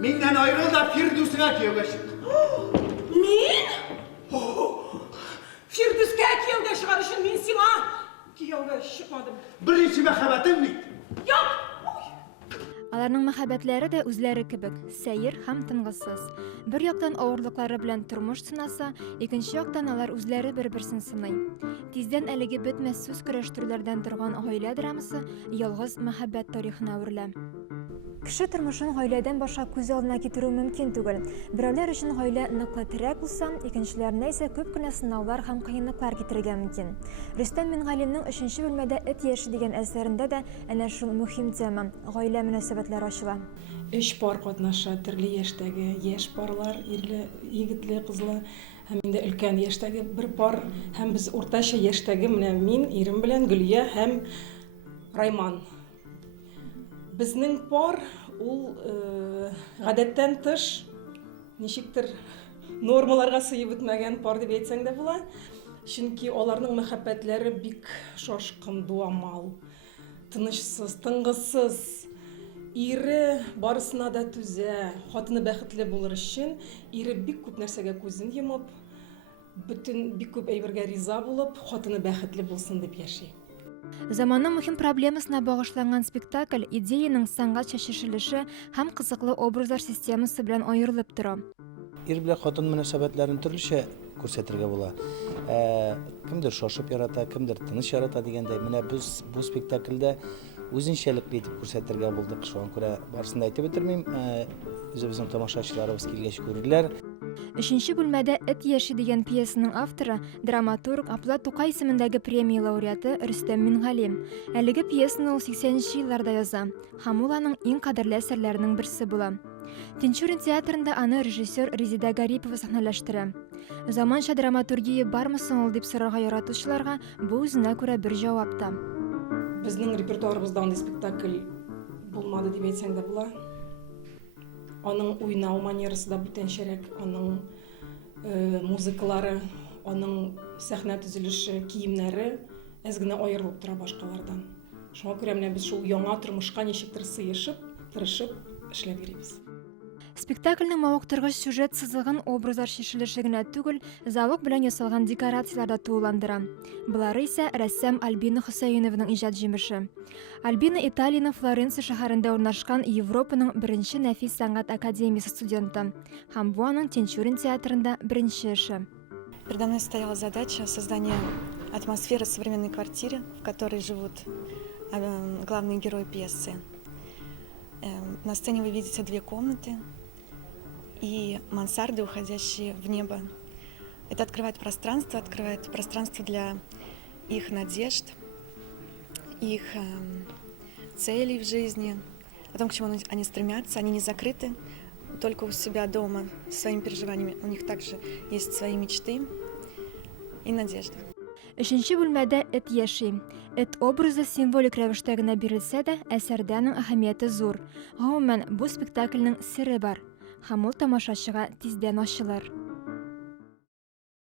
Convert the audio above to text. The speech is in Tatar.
Menden ayrıl da Firdevs'e kiyovga çık. Men? Firdevs'e kiyovga çıkar için men sana kiyovga çıkmadım. Birinci mehabetin neydi? Yok! Аларның мәхәббәтләре дә үзләре кебек, сәер һәм тынгысыз. Бер яктан авырлыклары белән тормыш сынаса, икенче яктан алар үзләре бер-берсен сыный. Тиздән әлеге бетмәс сүз көрәштерүләрдән торган гаилә драмасы ялгыз мәхәббәт тарихына әверелә. Кеше тормышын гаиләдән башка күз алдына китерү мөмкин түгел. Берәүләр өчен гаилә ныклы терәк булса, икенчеләренә исә күп кенә сынаулар һәм кыенлыклар китерергә мөмкин. Рөстәм Мингалимның 3нче бүлмәдә эт яше дигән әсәрендә дә әнә шул мөһим тема гаилә мөнәсәбәтләре ачыла. 3 пар катнаша, төрле яшьтәге яшь парлар, ирле, егетле, кызлы, һәм инде өлкән яшьтәге бер пар, һәм без уртача яшьтәге менә мин, ирем белән Гөлия һәм Райман. Безнең пар ул гадәттән тыш, ничектер нормаларга сыйып бетмәгән пар дип әйтсәң дә була. Чөнки аларның мәхәббәтләре бик шашкын, дуамал, тынычсыз, тынгысыз. Ире барысына да түзә, хатыны бәхетле булыр өчен, ире бик күп нәрсәгә күзен йомып, бөтен бик күп әйбергә риза булып, хатыны бәхетле булсын дип яши. Заманның мөһим проблемасына багышланган спектакль идеяның сәнгать чәчешелеше һәм кызыклы образлар системасы белән аерылып тора. Ир белән хатын мөнәсәбәтләрен төрлечә күрсәтергә була. Кемдер шашып ярата, кемдер тыныч ярата дигәндәй, менә без бу спектакльдә үзенчәлекле итеп күрсәтергә булдык. Шуңа күрә барысын да әйтеп бетермим. Үзебезнең тамашачыларыбыз килгәч күрерләр. 3нче бүлмәдә «Эт яше» дигән пьесаның авторы, драматург Аплат Тукай исемендәге премия лауреаты Рөстәм Мингалим. Әлеге пьесаны ул 80нче елларда яза, һәм ул аның иң кадерле әсәрләренең берсе була. Тинчурин театрында аны режиссер Резида Гарипова сәхнәләштерә. Заманча драматургия бармы соң ул дип сорарга яратучыларга бу үзенә күрә бер җавап та. Безнең репертуарыбызда андый спектакль булмады дип әйтсәң дә була. Аның уйнау манерасы да бүтәнчәрәк, аның музыкалары, аның сәхнә төзелеше, киемнәре әз генә аерылып тора башкалардан. Шуңа күрә менә без шул яңа тормышка ничектер сыешып, тырышып эшләп йөрибез. Спектакльнең мавыктыргыч сюжет сызыгын образлар чишелеше генә түгел, залог белән ясалган декорациялар да тулыландыра. Булары исә рәссам Альбина Хусаиновның иҗат җимеше. Альбина Италиянең Флоренция шәһәрендә урнашкан Европаның беренче нәфис сәнгать академиясе студенты. Һәм бу аның Тинчурин театрында беренче эше. Передо мной стояла задача создания атмосферы современной квартиры, в которой живут главные герои пьесы. На сцене вы видите 2 комнаты и мансарды, уходящие в небо. Это открывает пространство для их надежд, их целей в жизни, о том, к чему они стремятся. Они не закрыты только у себя дома своими переживаниями. У них также есть свои мечты и надежды. 3нче бүлмәдә «Эт яши». Эт образы символик рәвештә генә бирелсә дә, әсәрдә аның әһәмияте зур. Гомумән, бу спектакльнең сере бар, һәм ул тамашачыга тиздән ачылыр.